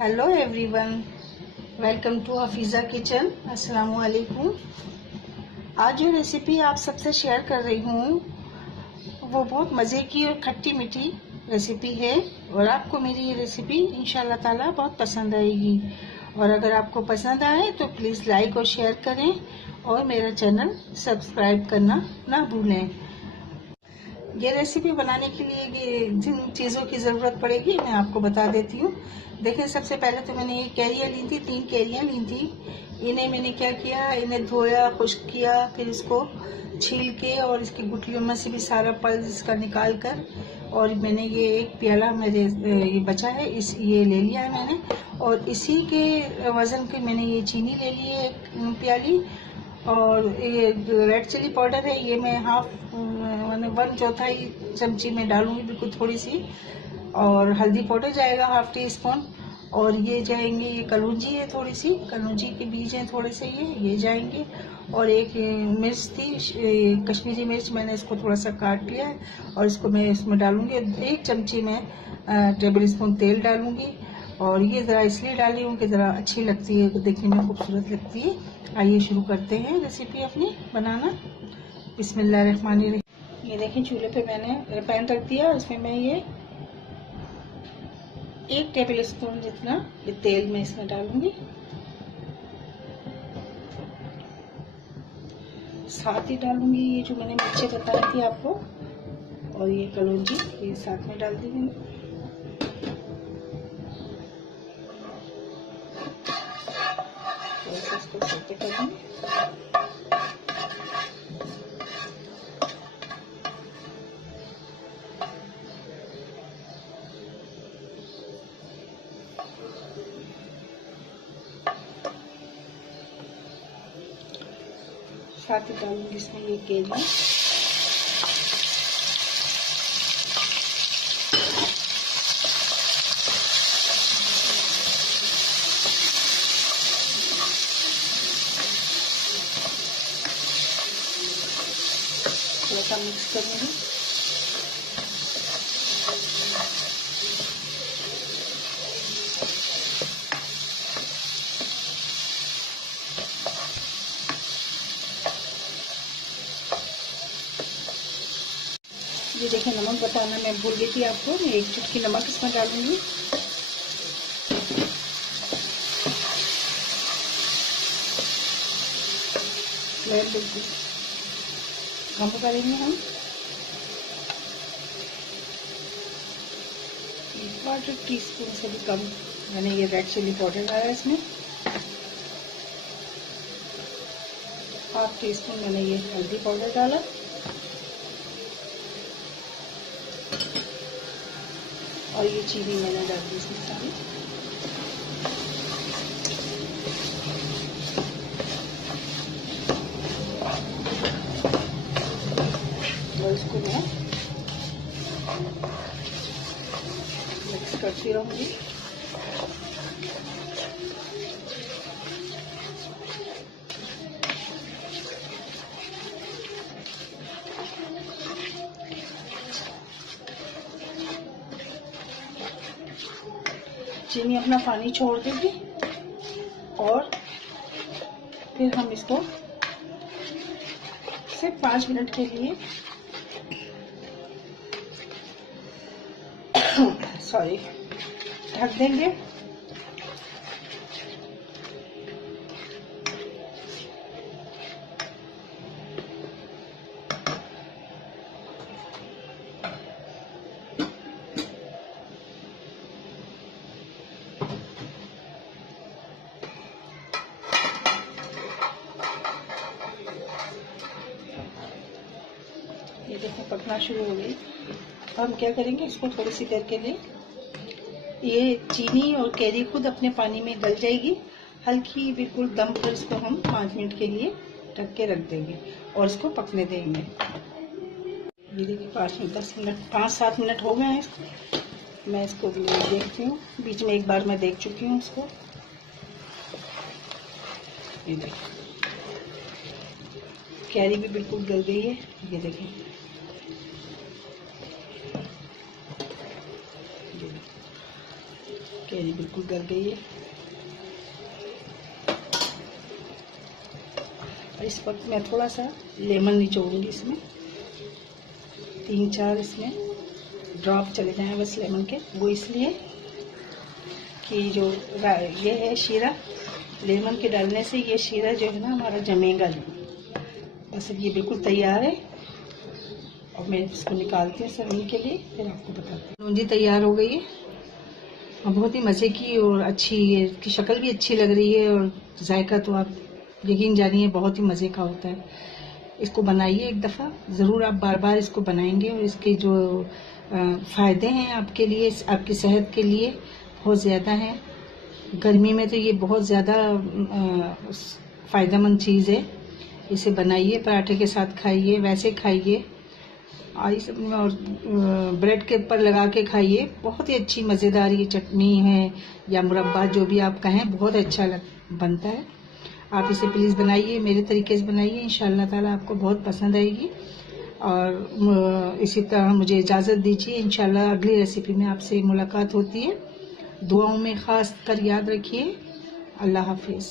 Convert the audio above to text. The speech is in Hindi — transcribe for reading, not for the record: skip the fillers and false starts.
Hello everyone, welcome to Hafeeza kitchen. अस्सलाम वालेकुम। आज जो रेसिपी आप सबसे शेयर कर रही हूँ वो बहुत मज़े की और खट्टी मीठी रेसिपी है और आपको मेरी ये रेसिपी इंशाल्लाह ताला बहुत पसंद आएगी। और अगर आपको पसंद आए तो प्लीज़ लाइक और शेयर करें और मेरा चैनल सब्सक्राइब करना ना भूलें। ये रेसिपी बनाने के लिए जिन चीज़ों की ज़रूरत पड़ेगी मैं आपको बता देती हूँ। देखिए, सबसे पहले तो मैंने ये कैरियाँ ली थी, 3 कैरियाँ ली थी। इन्हें मैंने क्या किया, इन्हें धोया, खुश्क किया, फिर इसको छील के और इसकी गुठलियों में से भी सारा पल्स इसका निकाल कर, और मैंने ये एक प्याला मेरे ये बचा है, ये ले लिया है मैंने। और इसी के वज़न की मैंने ये चीनी ले ली है, 1 प्याली। और ये रेड चिली पाउडर है, ये मैं मैंने 1/4 चमची में डालूंगी, बिल्कुल थोड़ी सी। और हल्दी पाउडर जाएगा 1/2 टीस्पून। और ये जाएंगे, ये कलौंजी है, थोड़ी सी कलौंजी के बीज हैं थोड़े से, ये जाएंगे। और एक मिर्च थी, कश्मीरी मिर्च, मैंने इसको थोड़ा सा काट लिया है और इसको मैं इसमें डालूंगी। 1 चमची में टेबल स्पून तेल डालूंगी। और ये ज़रा इसलिए डाली हूँ कि ज़रा अच्छी लगती है, देखने में खूबसूरत लगती है। आइए शुरू करते हैं रेसिपी अपनी बनाना। बिस्मिल्लाहिर्रहमानिर्रहीम। ये देखें, चूल्हे पे मैंने पैन रख दिया, उसमें मैं ये 1 टेबल स्पून जितना ये तेल मैं इसमें डालूंगी। साथ ही डालूंगी ये जो मैंने मिर्चें बताई थी आपको, और ये कलौंजी ये साथ में डाल दी मैंने। इसको सोते करूंगी। साथ ही डालूंगी इसमें ये केली, थोड़ा सा मिक्स करूंगी। ये देखिए, नमक बताना मैं भूल गई थी आपको, मैं 1 चुटकी नमक इसमें डालूंगी। बिल्कुल कम करेंगे हम। 1/4 टीस्पून से भी कम मैंने ये रेड चिली पाउडर डाला इसमें। 1/2 टीस्पून मैंने ये हल्दी पाउडर डाला। और ये चीनी मैंने डाल दी इसमें सारी। और इसको मैं मिक्स करती रहूंगी। चीनी अपना पानी छोड़ देगी और फिर हम इसको सिर्फ 5 मिनट के लिए ढक देंगे। ये देखो, पकना शुरू हो गई। हम क्या करेंगे, इसको थोड़ी सी देर के लिए, ये चीनी और कैरी खुद अपने पानी में गल जाएगी। हल्की बिल्कुल दम पर इसको हम 5 मिनट के लिए ढक के रख देंगे और इसको पकने देंगे। ये देखिए, 5-7 मिनट हो गए हैं इसको। मैं इसको देखती हूँ, बीच में एक बार मैं देख चुकी हूँ इसको। ये देखिए, कैरी भी बिल्कुल गल गई है। ये देखिए, मेरी बिल्कुल गल गई है। इस वक्त मैं थोड़ा सा लेमन निचोड़ूंगी इसमें, 3-4 इसमें ड्रॉप चले जाएं बस लेमन के। वो इसलिए कि जो ये है शीरा, लेमन के डालने से ये शीरा जो है ना हमारा जमेगा नहीं। बस ये बिल्कुल तैयार है और मैं इसको निकालती हूँ सर्विंग के लिए, फिर आपको बताती हूँ। लौंजी तैयार हो गई है और बहुत ही मज़े की और अच्छी, इसकी शक्ल भी अच्छी लग रही है और जायका तो आप यकीन जानिए बहुत ही मज़े का होता है। इसको बनाइए एक दफ़ा, ज़रूर आप बार बार इसको बनाएंगे और इसके जो फ़ायदे हैं आपके लिए, आपकी सेहत के लिए बहुत ज़्यादा हैं। गर्मी में तो ये बहुत ज़्यादा फ़ायदेमंद चीज़ है। इसे बनाइए, पराठे के साथ खाइए, वैसे खाइए और ब्रेड के ऊपर लगा के खाइए। बहुत ही अच्छी मज़ेदार ये चटनी है या मुरब्बा जो भी आप कहें, बहुत अच्छा बनता है। आप इसे प्लीज़ बनाइए, मेरे तरीके से बनाइए, इंशाअल्लाह ताला आपको बहुत पसंद आएगी। और इसी तरह मुझे इजाज़त दीजिए, इंशाअल्लाह अगली रेसिपी में आपसे मुलाकात होती है। दुआओं में ख़ास कर याद रखिए। अल्लाह हाफिज़।